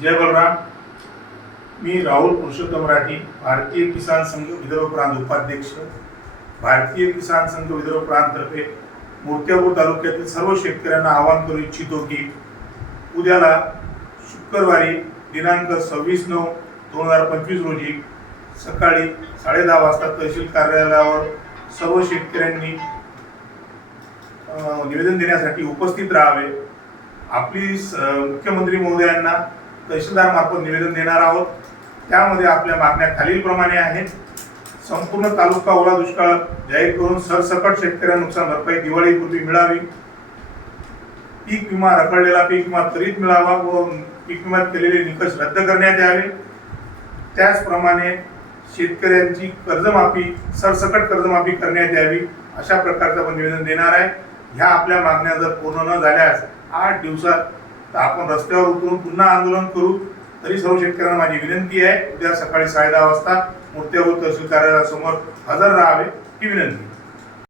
जय बलराम. मी राहुल पुरुषोत्तम राठी भारतीय किसान संघ विदर्भ प्रांत उपाध्यक्ष. भारतीय किसान संघ विदर्भ प्रांततर्फे मोर्त्यापूर तालुक्यातील सर्व शेतकऱ्यांना आवाहन करू इच्छितो की उद्याला शुक्रवारी दिनांक सव्वीस नऊ दोन हजार पंचवीस रोजी सकाळी साडेदहा वाजता तहसील कार्यालयावर सर्व शेतकऱ्यांनी निवेदन देण्यासाठी उपस्थित राहावे. आपली स- मुख्यमंत्री महोदयांना तहसीलदार मार्फत निवेदन देणार आहोत. त्यामध्ये आपल्या मागण्या खालीलप्रमाणे आहेत. संपूर्ण तालुका ओला दुष्काळ जाहीर करून सरसकट शेतकऱ्यांना नुकसान भरपाई दिवाळीपूर्वी मिळावी. पीक विमा रखडलेला पीक विमा त्वरित मिळावा व पीक विम्यात केलेले निकष रद्द करण्यात यावे. त्याचप्रमाणे शेतकऱ्यांची कर्जमाफी सरसकट कर्जमाफी करण्यात यावी अशा प्रकारचं आपण निवेदन देणार आहे. ह्या आपल्या मागण्या जर पूर्ण न झाल्यास आठ दिवसात तर आपण रस्त्यावर उतरून पुन्हा आंदोलन करू. तरी सर्व शेतकऱ्यांना माझी विनंती आहे उद्या सकाळी साडे दहा वाजता मूर्त्यावर तहसील कार्यालयासमोर हजर राहावे ही विनंती.